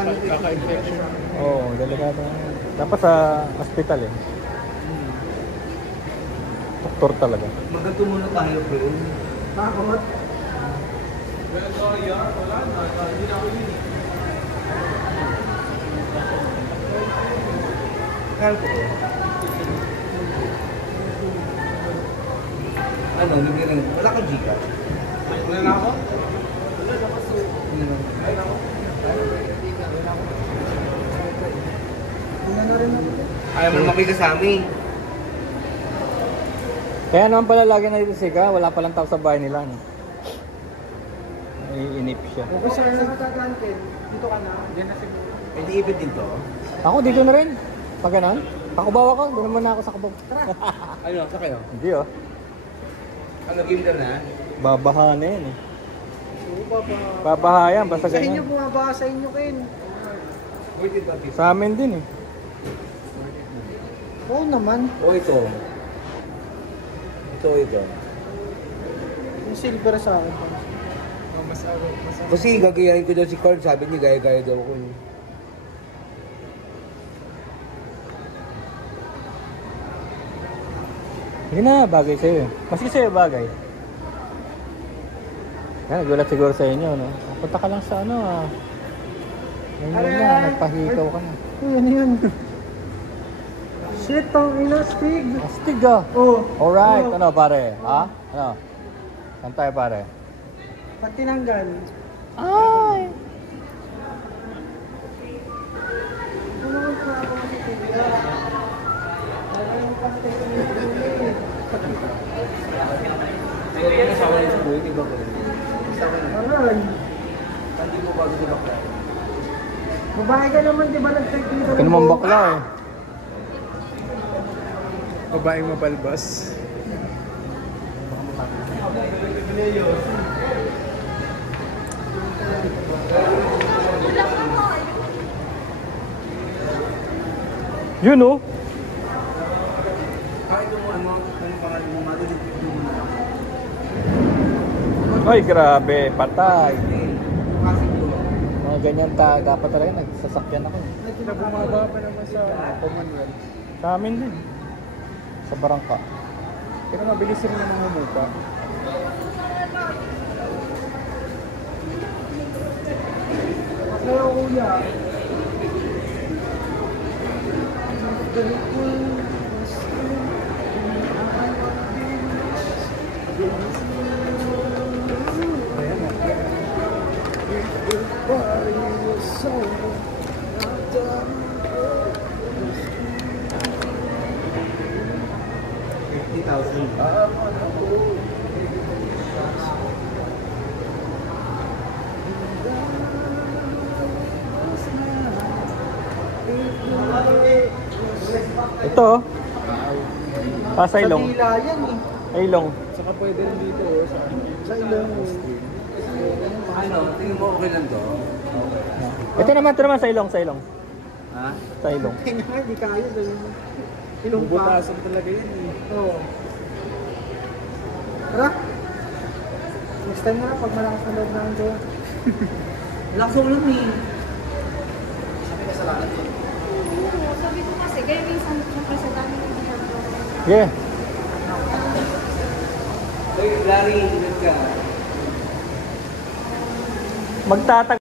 Kaka-infection. Oo, delikado. Dapat sa hospital eh. Doktor talaga. Maganda muna tayo, bro. Bakit? Help ko. Ano, nagbilang. Wala ka Gcash? Wala na ako? Ayaw mo naman kayo kasami. Kaya naman pala lagi na dito siga, wala palang tao sa bahay nila. No? Naiinip siya. Okay, sir. Saan ka tatantin? Dito ka na. Diyan na siguro. Eh, di ibig din to. Ako dito na rin. Pag ganon, pakubaw ako, doon naman na ako sa kubaw. Ano, sa kayo? Hindi oh. Ano, game ka na? Babaha na yan eh. Oo, papa. Babaha yan, basta Sa inyo, ganyan. bumaba sa inyo, Ken. Wait, ito. Sa amin din eh. Oo naman. O ito. Ito. Yung silver sa akin. Mas Kasi gagayahin ko daw si Carl, sabi niya gaya-gaya daw ako. Hindi na, bagay sa'yo. Maski sa'yo bagay. Yan, nagulat siguro sa inyo, no? Punta ka lang sa ano, ah. Ganyan na, nagpahikaw ka na. Ano yun? Shit, ang inastig. Astig ah. Oo. Alright, ano pare? Ha? Ano? Saan tayo pare? Pag tinanggal. Ay! Ano ang ako sa tibia? Ano ang pastay ko yung tibia? Pero yung asawa niya sa buhay, iba ko. Aray. Hindi mo bago di bakla. Babae ka naman, di ba nag-check dito? Ito naman bakla eh. Babaeng mabalbas. Yun oh. Kahit mo ano pangalan mo, malilit mo na. Ay, grabe. Patay. Kasi ko. Mga ganyan dapat talaga nagsasakyan ako. Na bumaba pa naman sa Commonwealth. Sa amin din. Sa barangka. Pero mabilis rin naman humupa. Kaya kuya. Ito oh. Sa ilong. Sa dila yan eh. Ay, ilong. Saka pwede rin dito oh, sa ilong. Ano, tingin mo okay lang to? Ito naman sa ilong, sa ilong. Ha? Sa ilong. Kaya nga, di kaya sa ilong pa. Bubutasan talaga yun eh. Oo. Tara. Next time na, pag malakas na loob namin doon. Lakas mo lang eh. Sabi ko kasi, kaya minsan siyempre sa dami ng ginagawa. Yeah. Larry, ingat ka. Magtatag